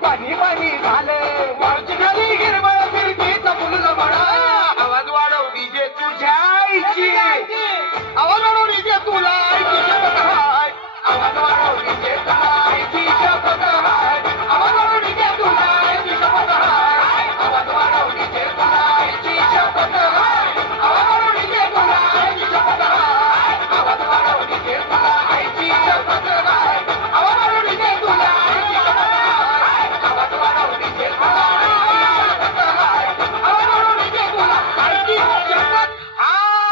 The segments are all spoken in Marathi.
पाणी पाणी झालं वरची खाली हिरवळ फिरकीचा मुलगा म्हणा आवाज वाढव डीजे तुझ्या आईची आवाज वाढव डीजे तुला आईची शपथ हाय आवाज वाढव डीजे तुला आईची शपथ हाय आवाज वाढव डीजे तुला आईची शपथ हाय आवाज वाढव डीजे तुला आईची शपथ हाय आवाज वाढव डीजे तुला आईची शपथ हाय आवाज वाढव डीजे तुला आईची शपथ हाय आवाज वाढव डीजे तुला आईची शपथ हाय आवाज वाढव डीजे तुला आईची शपथ हाय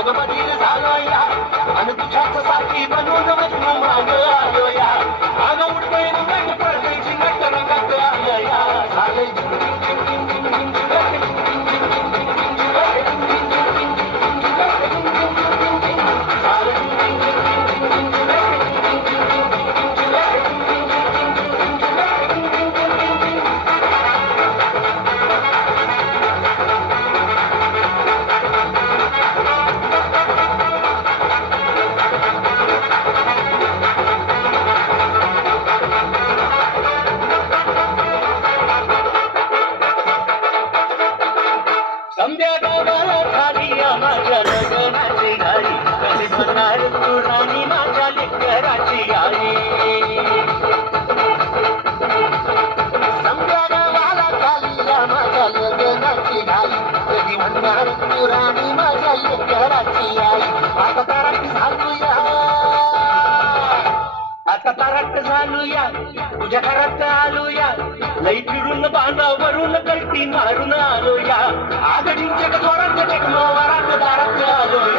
अगं बधीर झालो या आणि तुझ्याच साठी बनवून मजनू माग आलो या अगं उडतोय रंगात पडतोय चिंगट रंगात आलं या झालंय समजा गावाला खाली माझ्या लग्नाची घाई कधी म्हणणार तू राणी माझ्या लेकराची आई समजा गावाला खाली माझ्या लग्नाची घाई कधी म्हणणार तू राणी माझ्या लेकराची आई आता तारक झालूया आता तारक झालूया तुझ्या घरात आलूया लई फिरून बांधावरून कल्टी मारून आलो या आगडींच्या जोरात टेकलो वरात दारात आलो